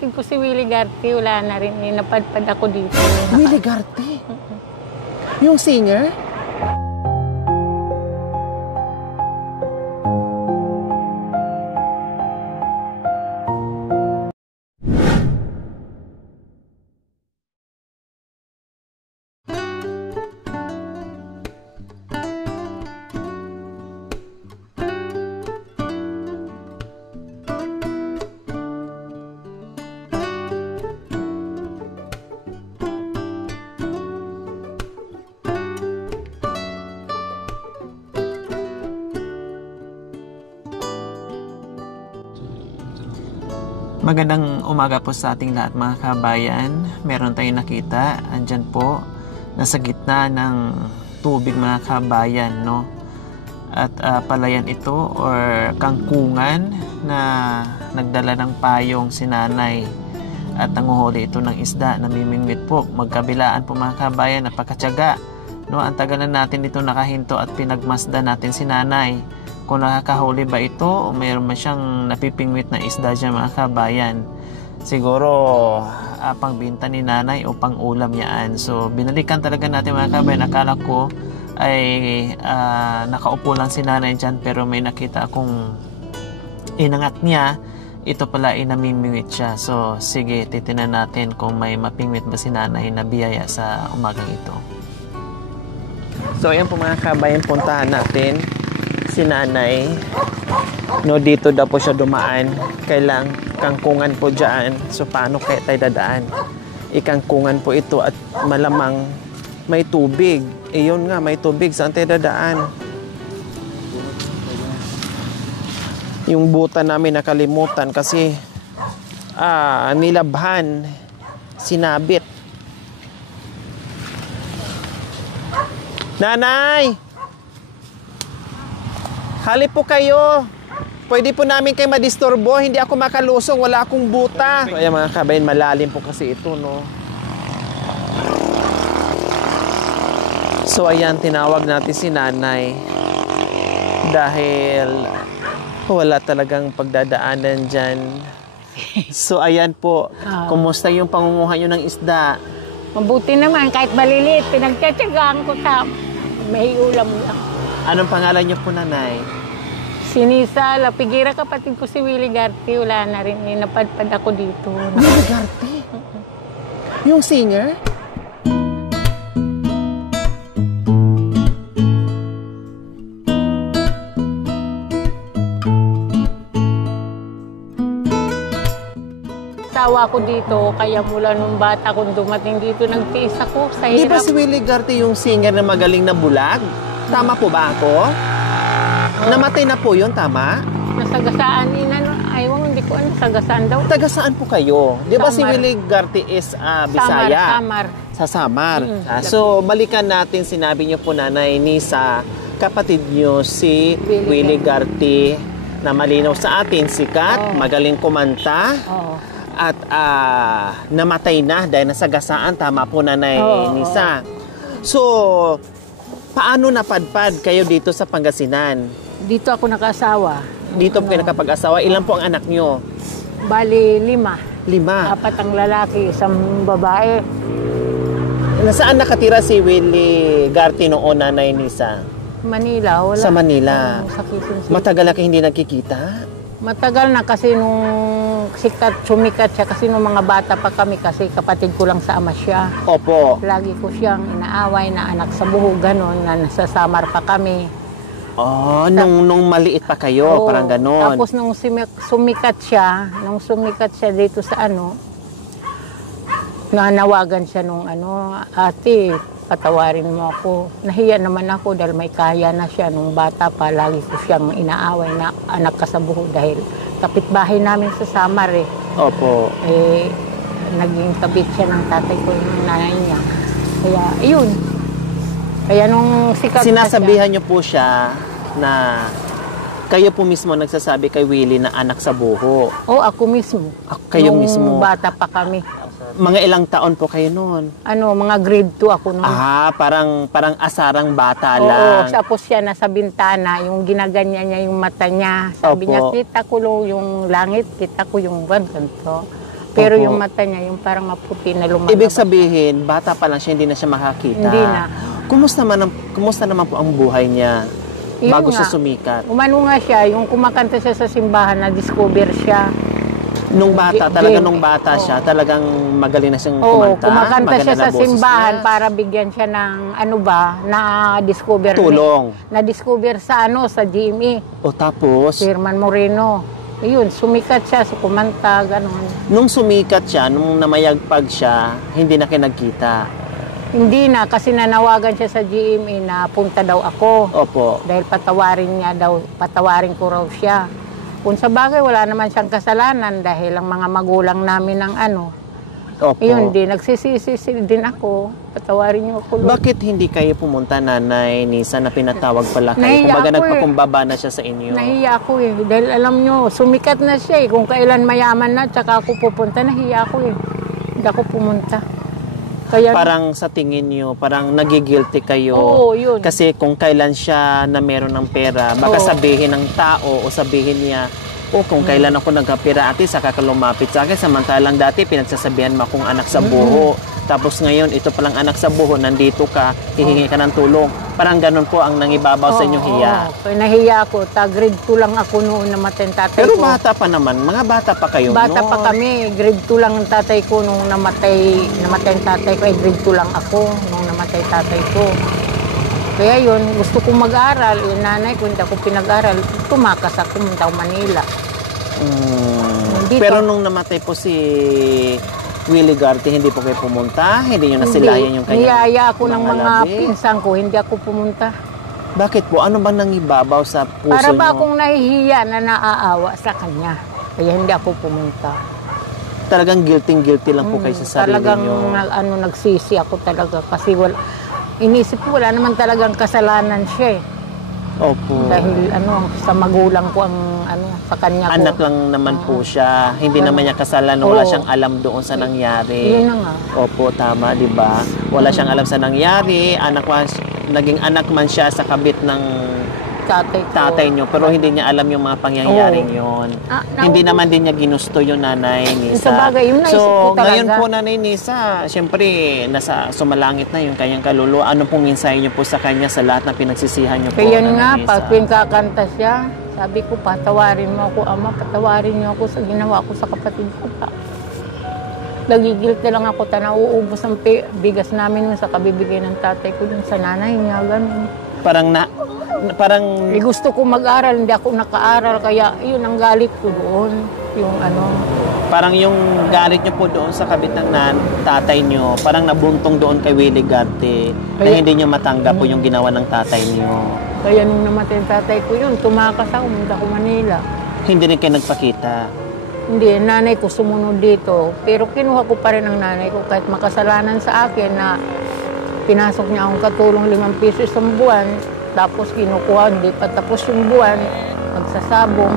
kapatid ko si Willie Garte, wala na rin. Napadpad ako dito. Willie Garte? Yung singer? Magandang umaga po sa ating lahat mga kabayan. Meron tayong nakita, andyan po, nasa gitna ng tubig mga kabayan, no? At palayan ito or kangkungan na nagdala ng payong si nanay at nanguhuli ito ng isda, namimingwit po. Magkabilaan po mga kabayan, napakatyaga, no? Ang tagal na natin dito nakahinto at pinagmasdan natin si nanay kung nakakahuli ba ito o mayroon man siyang napipingwit na isda dyan mga kabayan. Siguro pangbinta ni nanay o pang ulam yaan. So binalikan talaga natin mga kabayan. Akala ko ay nakaupo lang si nanay dyan, pero may nakita akong inangat niya. Ito pala ay namimingwit siya. So sige, titinan natin kung may mapingwit ba si nanay na biyaya sa umagang ito. So ayan po mga kabayan, puntahan natin si nanay, no? Dito daw po siya dumaan, kailang kangkungan po dyan. So paano kaya tayo dadaan? Ikangkungan po ito at malamang may tubig. Yun nga, may tubig, saan tayo dadaan? Yung buta namin nakalimutan kasi nilabhan, sinabit. Nanay! Halip po kayo. Pwede po namin kayo madisturbo. Hindi ako makalusong. Wala akong buta. So, ayan mga kabayan, malalim po kasi ito, no? So, ayan, tinawag natin si nanay. Dahil wala talagang pagdadaanan dyan. So, ayan po. Kumusta yung pangunguha nyo ng isda? Mabuti naman, kahit maliliit, pinagtsatsagaan ko sa may ulam lang. Anong pangalan niyo po, nanay? Sinisa, Lapigira, kapatid ko si Willie Garte, wala na rin. Napadpad ako dito. Willie Garte? Yung singer? Asawa ko dito, kaya mula nung bata kung dumating dito, nagtiis ako sa Di ba hirap. si Willie Garte yung singer na magaling na bulag? Tama po ba ako? Namatay na po yun, tama? Nasagasaan ni Aywang, hindi ko ano, nasagasaan daw. Taga saan po kayo? Di ba si Samar. Willie Garte is Bisaya? Samar. Sa Samar. So, balikan natin, sinabi niyo po nanay ni sa kapatid niyo si Willie Garte na malinaw sa atin, sikat, magaling kumanta. At namatay na dahil nasagasaan. Tama po nanay Nisa. So, paano napadpad kayo dito sa Pangasinan? Dito ako nakasawa. Dito po kayo nakapag-asawa. Ilan po ang anak nyo? Bali, 5. 5. 4 ang lalaki, 1 babae. Nasaan nakatira si Willie Garte noon, nanay Nisa? Manila, wala. Sa Manila. Sa Quezon City. Matagal na kayo hindi nagkikita? Matagal na kasi nung sumikat siya kasi nung mga bata pa kami kasi kapatid ko lang sa ama siya. Opo. Lagi ko siyang inaaway na anak sa buho, ganon, na nasa Samar pa kami. Oh, nung maliit pa kayo, parang ganon. Tapos nung sumikat siya dito sa nanawagan siya nung ate, patawarin mo ako. Nahiya naman ako dahil may kaya na siya nung bata pa. Lagi ko siyang inaaway na anak ka sa buho dahil kapitbahay namin sa Samar eh. Opo. Naging kabit siya ng tatay ko, yung nanay niya. Kaya, yun. Kaya nung sikat Sinasabihan niyo po siya na kayo po mismo nagsasabi kay Willie na anak sa buho. ako mismo. Kayo nung mismo. Bata pa kami. Mga ilang taon po kayo noon? Mga grade 2 ako noon. Parang asarang bata Oo, lang. tapos siya nasa bintana, yung ginaganyan niya yung mata niya. Sabi Opo. niya, kita ko yung langit, kita ko yung ganito. Pero Opo. yung mata niya, yung parang maputi na lumalabas. Ibig sabihin, bata pa lang siya, hindi na siya makakita. Hindi na. Kumusta naman po ang buhay niya Yun bago siya nga. sumikat? Umano nga siya, yung kumakanta siya sa simbahan, na-discover siya. Nung bata, Jane, siya, talagang magaling na siyang Oo, kumanta. kumakanta maganda siya na sa boses simbahan niya. para bigyan siya ng na-discover. Tulong. Na-discover sa sa GME, O tapos, Sherman Moreno. Ayun, sumikat siya, so kumanta, gano'n. nung sumikat siya, nung namayagpag siya, hindi na kayo nagkita. Hindi na, kasi nanawagan siya sa GME na punta daw ako. Opo. Dahil patawarin ko raw siya. Kung sa bagay, wala naman siyang kasalanan dahil ang mga magulang namin ng Opo. Ayun din, nagsisisi din ako. Patawarin niyo ako, Lord. Bakit hindi kayo pumunta, Nanay Nisa, na pinatawag pala kayo? Nahiya Kumbaga ako nagpakumbaba na siya sa inyo. Nahiya ako dahil alam nyo, sumikat na siya Kung kailan mayaman na, tsaka ako pupunta, nahiya ako Hindi ako pumunta. Kaya, Parang sa tingin niyo, parang nagigilty kayo. Oo, yun. Kasi kung kailan siya na meron ng pera, baka Oo. sabihin ng tao o sabihin niya, kung kailan ako nagkapira ate, saka ka lumapit sa akin. Samantalang dati, pinagsasabihan mo akong anak sa buho. Tapos ngayon, ito palang anak sa buho, nandito ka, hihingi ka ng tulong. Parang ganun po ang nangibabaw sa inyong hiya. Kaya nahiya ako. Grade 2 lang ako noon namatay ang tatay Pero ko. bata pa naman, mga bata pa kayo Bata noon. pa kami. Grade 2 lang ang tatay ko nung namatay ang tatay ko. Grade 2 lang ako nung namatay tatay ko. Kaya yun, gusto kong mag-aral. Yung nanay ko, hindi ako pinag-aral. Tumakas ako, pumunta ako Manila. Dito. Pero nung namatay po si Willie Garte, hindi po kayo pumunta? Hindi nyo nasilayan yung kanyang niyaya ako ng mga labi? pinsan ko, hindi ako pumunta. Bakit po? Ano ba nangibabaw sa puso Para ba nyo? akong nahihiya na naaawa sa kanya. Kaya hindi ako pumunta. Talagang guilty lang po kayo sa sarili Talagang nyo. nagsisi ako talaga kasi inisip ko wala naman talagang kasalanan siya Opo. Dahil sa magulang ko ang sa kanya ko. Anak lang naman po siya. Hindi naman niya kasalanan. Wala Oo. siyang alam doon sa nangyari. Yun na nga. Opo, tama, di ba? Wala siyang alam sa nangyari. Naging anak man siya sa kabit ng tatay niyo, pero hindi niya alam yung mga pangyayaring yun. Hindi naman din niya ginusto yung Nanay Nisa. Sa bagay, yung naisip So, ko talaga. ngayon po, Nanay Nisa, siyempre, nasa sumalangit na yung kanyang kaluluwa. Ano pong mensahe niyo po sa kanya sa lahat ng pinagsisihan niyo po, Kaya Nanay nga, Nisa? pag tuwing kakanta siya, sabi ko, patawarin mo ako, Ama, patawarin niyo ako sa ginawa ko sa kapatid ko. Nagigilty lang ako, nauubos ang bigas namin sa kabibigay ng tatay ko dun sa nanay niya, ganun. Parang Gusto ko mag-aral, hindi ako nakaaral, kaya yun ang galit ko doon. parang yung galit niyo po doon sa kabit ng tatay niyo, parang nabuntong doon kay Willie Garte na hindi niyo matanggap po yung ginawa ng tatay niyo. Kaya nung namatay ang tatay ko yun, tumakas ako, pumunta ko Manila. Hindi rin kayo nagpakita. Hindi, nanay ko sumunod dito. Pero kinuha ko pa rin ang nanay ko kahit makasalanan sa akin na pinasok niya akong katulong 5 piso isang buwan. Tapos kinukuha, hindi pa tapos yung buwan, magsasabong.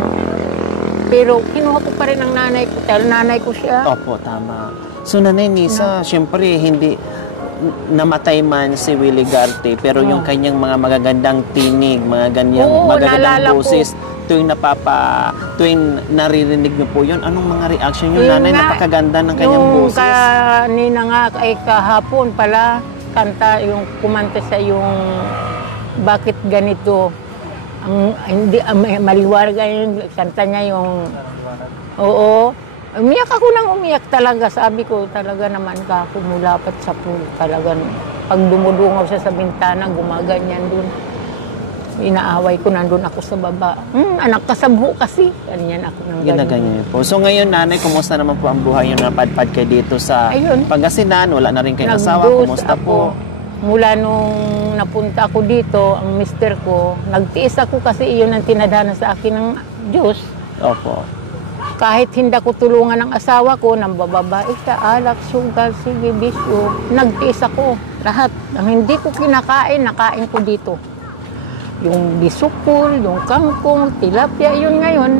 Pero kinuha ko pa rin ang nanay ko dahil nanay ko siya. Opo, tama. So, Nanay Nisa, syempre, hindi namatay man si Willie Garte, pero yung kanyang mga magagandang tinig, mga ganyang naalala magagandang ko. boses, tuwing naririnig niyo po yun, anong mga reaction niyo, Yun Nanay? nga, Napakaganda ng kanyang yung boses. kanina nga ay kahapon pala, kumanta sa yung bakit ganito. Maliwarga yung kanta niya yung oo. Umiyak ako nang umiyak talaga. Sabi ko talaga naman ka kumulapat sa pool. Talaga pag dumudungaw siya sa bintana, gumaganyan dun. Inaaway ko, nandun ako sa baba. Anak ka sa buho kasi. Ganyan ako ng ganyan. Ginaganyan po. So ngayon, Nanay, kumusta naman po ang buhay niyo? Napadpad kayo dito sa Ayun. Pangasinan? Wala na rin kayo asawa? Nag-dose Kumusta po? Mula nung napunta ako dito, ang mister ko, nagtiis ako kasi iyon ang tinadhana sa akin ng Diyos. Opo. Kahit hindi ako tulungan ng asawa ko, ng bababae ka, alak, sugal, sige, bisyo, nagtiis ako. Lahat. Ang hindi ko kinakain, nakain ko dito. Yung bisukol, yung kangkong, tilapia, yun ngayon.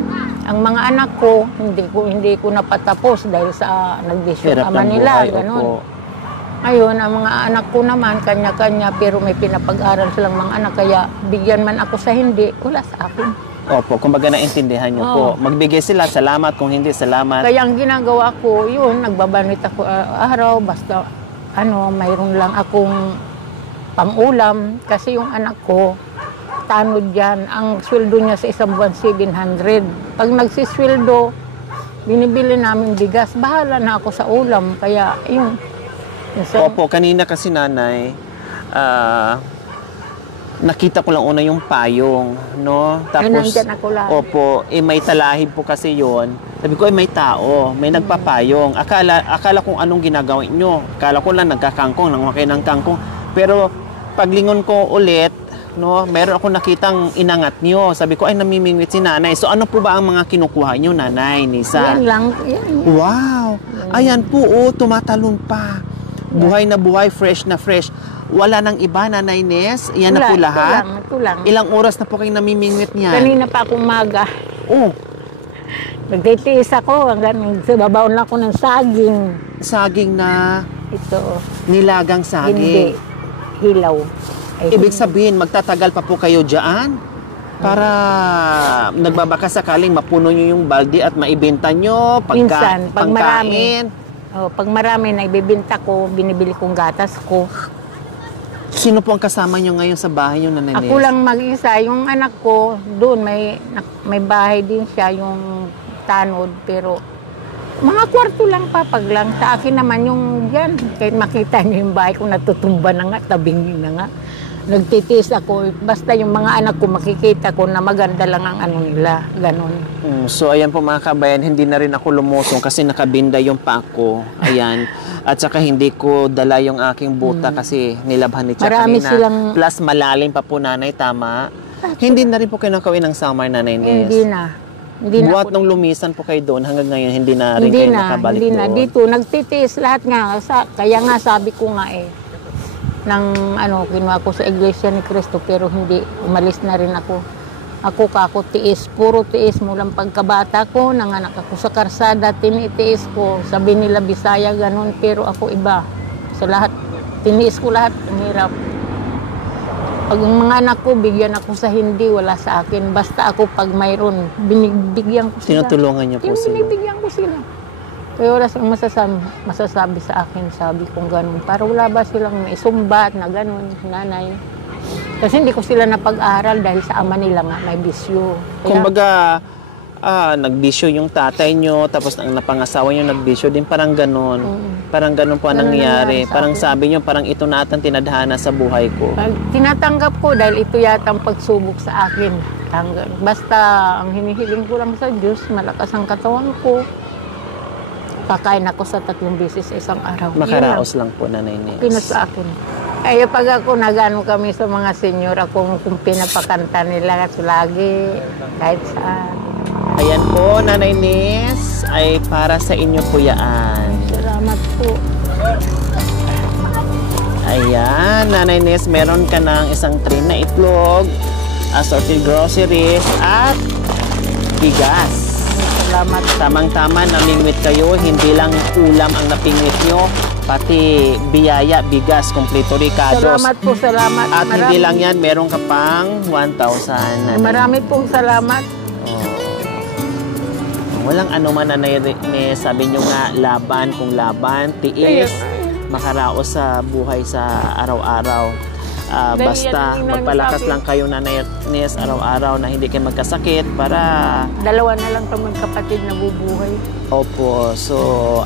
Ang mga anak ko, hindi ko napatapos dahil sa nagbisyo Hirap ama ng nila, buhay, ganun. opo. Ngayon, ang mga anak ko naman, kanya-kanya, pero may pinapag-aral silang mga anak, kaya bigyan man ako sa hindi, wala sa akin. Opo, kumbaga naintindihan nyo po. Magbigay sila, salamat. Kung hindi, salamat. Kaya ang ginagawa ko, yun, nagbabanit ako araw, basta mayroon lang akong pang-ulam. Kasi yung anak ko, tanod yan. Ang sweldo niya sa isang buwan, 700. Pag nagsisweldo, binibili namin bigas. Bahala na ako sa ulam. Kaya, yun. Opo, kanina kasi nanay, nakita ko lang una yung payong, no? Tapos, ako lang. opo, may talahib po kasi yon. Sabi ko, may tao, may nagpapayong. Akala kung anong ginagawa nyo. Akala ko lang nagkakangkong, nangumakay ng kangkong. Pero, paglingon ko ulit, no, meron ako nakitang inangat nyo. Sabi ko, ay, namimingwit si nanay. So, ano po ba ang mga kinukuha nyo, nanay, Nisa? Yan lang. Yan. Wow! Ayan po, tumatalon pa. Buhay na buhay, fresh na fresh. Wala nang iba, Nanay Nes? Yan na po lahat? Ito lang. Ilang oras na po kayong namimingwit niyan? Kanina pa akong umaga. Oh, Nagtitiis ako hanggang sababaon lang ako ng saging. saging na Ito. nilagang Hindi. saging. Hilaw. Ay, Ibig sabihin, magtatagal pa po kayo dyan para nagbabaka sakaling mapuno nyo yung balde at maibenta nyo, Minsan, pag pangkain. pag marami na ibibinta ko, binibili kong gatas ko. Sino po ang kasama nyo ngayon sa bahay nyo, Nanay Nes? Ako lang mag-isa. Yung anak ko, doon may bahay din siya, yung tanod. Pero mga kwarto lang, papag lang. Sa akin naman yung yan. Kahit makita niyo yung bahay ko, natutumba na nga, tabing na nga. Nagtitiis ako. Basta yung mga anak ko, makikita ko na maganda lang ang ano nila. Ganon. So, ayan po mga kabayan, hindi na rin ako lumusong kasi nakabinda yung pako. Ayan. At saka hindi ko dala yung aking buta kasi nilabhan ni Chuck Marami kanina. silang- Plus, malalim pa po, nanay, tama? Hindi na rin po kinakawin ng summer, Nanay Nes? Hindi na. Hindi na Buhat ako- nung lumisan po kayo doon, hanggang ngayon, hindi na rin Hindi kayo na, nakabalik hindi doon. na. Dito, nagtitiis lahat nga. Kaya nga sabi ko nga kinuha ko sa Iglesia ni Cristo, pero hindi, umalis na rin ako. Ako tiis, puro tiis mulang pagkabata ko, nanganak ako sa karsada, tinitiis ko. Sabi nila Bisaya, ganun, pero ako iba. Sa lahat, tiniis ko lahat, hirap. Pag yung mga anak ko, bigyan ako sa hindi, wala sa akin. Basta ako pag mayroon, binibigyan ko sila. Tinutulungan niyo po Yung sila. binibigyan ko sila. Kaya wala silang masasabi sa akin, sabi kong ganun. Para wala ba silang maisumbat na ganun, nanay. Kasi hindi ko sila napag-aral dahil sa ama nila nga may bisyo. Kaya, Kumbaga, nagbisyo yung tatay nyo, tapos ang napangasawa nyo nagbisyo din, parang ganun. Parang ganun po ang Ganun nangyari. nangyari sa Parang akin. sabi nyo, parang ito na atang tinadhana sa buhay ko. tinatanggap ko dahil ito yata ang pagsubok sa akin. Basta ang hinihiling ko lang sa Diyos, malakas ang katawan ko. Kakain ako sa 3 beses sa isang araw. Makaraos lang po, Nanay Nes. Pino sa akin. Kaya pag ako nagano kami sa mga senior, ako kung pinapakanta nila kasi lagi, kahit saan. Ayan po, Nanay Nes, ay para sa inyo po yan. Salamat po. Ayan, Nanay Nes, meron ka ng isang tray na itlog, assorted groceries, at bigas. Salamat. Tamang-tama, namingwit kayo, hindi lang ulam ang napingwit nyo, pati biyaya, bigas, kompleto ricados. Salamat po, salamat. At hindi lang yan, meron ka pang 1,000. Nanay. Marami pong salamat. Walang ano man, Nanay Nes, sabi nyo nga, laban kung laban, tiis, makaraos sa buhay sa araw-araw. Dahil Basta yan ang magpalakas sabi. lang kayo, Nanay Nes, araw-araw na hindi kayo magkasakit para... Dalawa na lang kami kapatid na bubuhay. Opo, so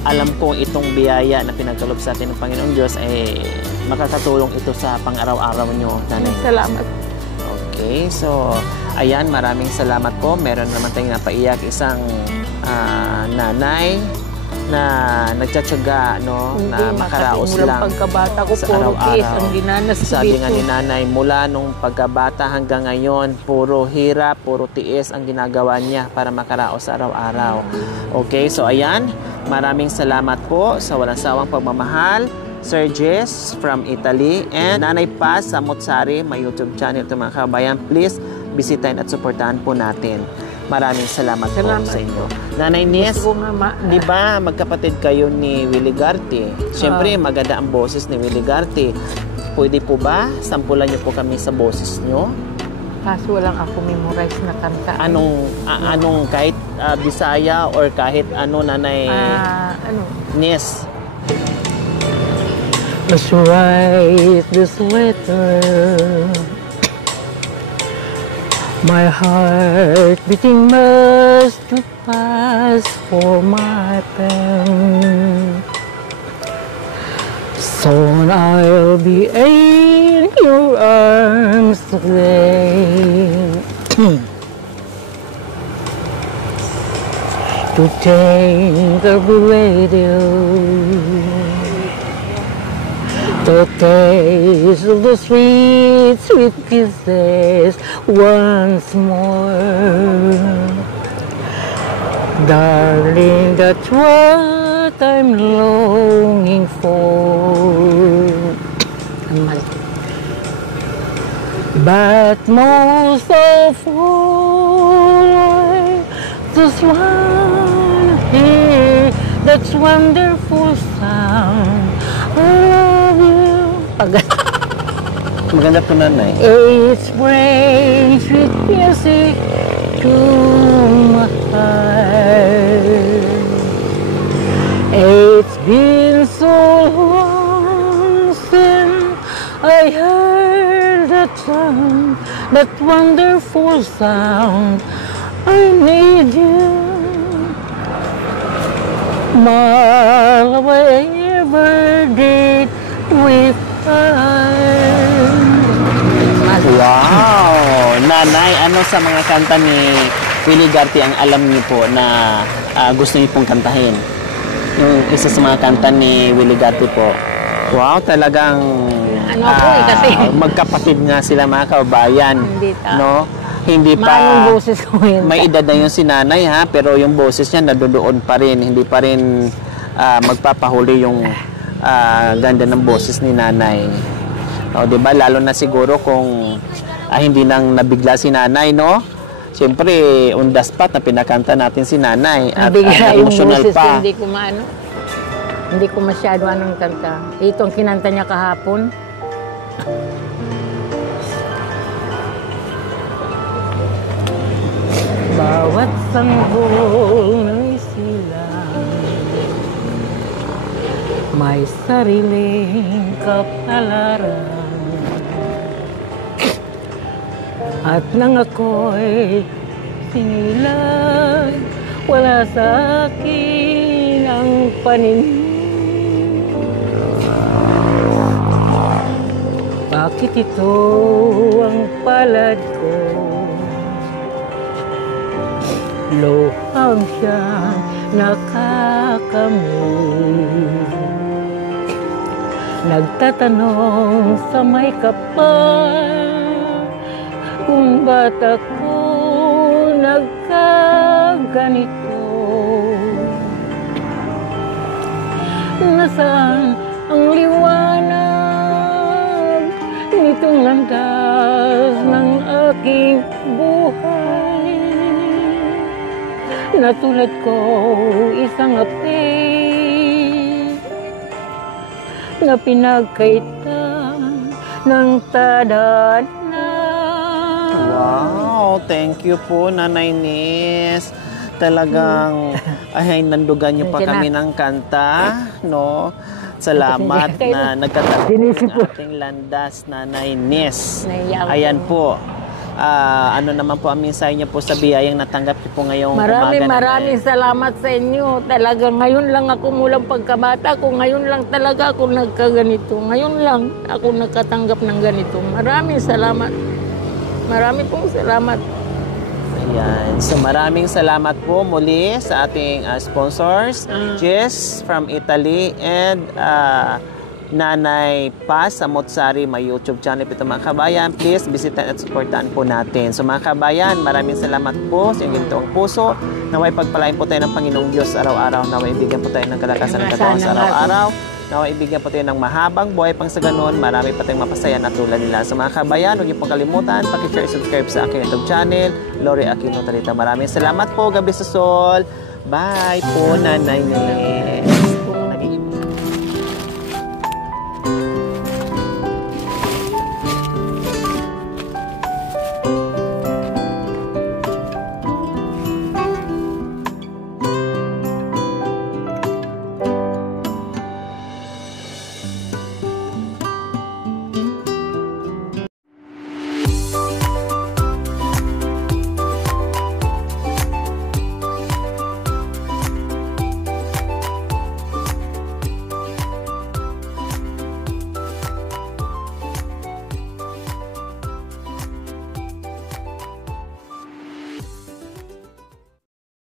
alam kong itong biyaya na pinagkalob sa atin ng Panginoong Diyos ay makakatulong ito sa pang-araw-araw nyo, Nanay. Salamat. Okay, so ayan, maraming salamat po. Meron naman tayong napaiyak isang nanay na nagtsatsaga, no, na makaraos lang Pagkabata ko, sa puro tiis araw-araw. ang dinanas ko Sabi dito. nga ni nanay, mula nung pagkabata hanggang ngayon, puro hirap, puro tiis ang ginagawa niya para makaraos sa araw-araw. Okay, so ayan, maraming salamat po sa walang sawang pagmamahal. Sir Jess from Italy and Nanay Paz sa Motsari, my YouTube channel to mga kabayan. Please, bisitahin at supportahan po natin. Maraming salamat po sa inyo. Nanay Nes, Gusto ko nga di ba magkapatid kayo ni Willie Garte? Siyempre, maganda ang boses ni Willie Garte. Pwede po ba sampulan niyo po kami sa boses niyo? Kaso lang ako memorize na kanta. Anong kahit Bisaya or kahit ano, Nanay Ano? Nes? Let's write this letter. My heart beating must to pass for my pen. Soon I'll be in your arms again. To take a radio, to taste of the sweet, sweet kisses once more. Darling, that's what I'm longing for. But most of all, I just want to hear that wonderful sound. I love you. Maganda po, Nanay. It's brings sweet music to my heart. It's been so long since I heard that sound, that wonderful sound. I need you, my love, I ever did with Wow! Nanay, ano sa mga kanta ni Willie Garty ang alam niyo po na gusto niyo pong kantahin? Yung isa sa mga kanta ni Willie Garty po. Wow, talagang kasi magkapatid nga sila, mga kababayan. No? Hindi pa boses ko yun. May edad na yung si Nanay, ha, pero yung boses niya nadudoon pa rin. Hindi pa rin magpapahuli yung ganda ng boses ni Nanay. O, diba? Lalo na siguro kung hindi nang nabigla si Nanay, no? Siyempre, on the spot na pinakanta natin si Nanay. At yung emotional boses pa. Hindi ko masyado anong kanta. Ito ang kinanta niya kahapon. Bawat sanggol ng silang may sariling kapalaran. At nang ako'y sinilang, wala sa akin ang paningin. Bakit ito ang palad ko? Lohang siyang nakakamit. Nagtatanong sa may kapal kung ba't ako nagkaganito. Nasaan ang liwanag nitong landas ng aking buhay? Natulad ko isang api na pinagkaitan ng tadhana. Wow, thank you po, Nanay Nes. Talagang nandugan niyo pa kami ng kanta, no? Salamat na nagkataon ng ating landas, Nanay Nes. Ayan po. Ano naman po ang mensahe niyo po sa biyayang natanggap niyo po ngayong umaga? Maraming salamat sa inyo. Talaga ngayon lang ako mulang pagkabata ko. Ngayon lang talaga ako nagkaganito. Ngayon lang ako nagkatanggap ng ganito. Maraming salamat. Marami pong salamat. Ayan. So maraming salamat po muli sa ating sponsors. Jess from Italy and Nanay Paz sa Motsari, may YouTube channel ito, mga kabayan. Please bisita at supportan po natin. So mga kabayan, maraming salamat po sa inyong gintoong puso. Naway pagpalain po tayo ng Panginoong Diyos araw-araw. Naway ibigyan po tayo ng kalakasan ng katawan sa araw-araw. Naway ibigyan po tayo ng mahabang buhay pang sa ganun. Marami pa tayong mapasaya na tulad nila. So mga kabayan, huwag niyo pong kalimutan, paki-share, subscribe sa aking YouTube channel, Lori Aquino Tarita. Maraming salamat po, Gabi sa Sol. Bye po, Nanay Nes.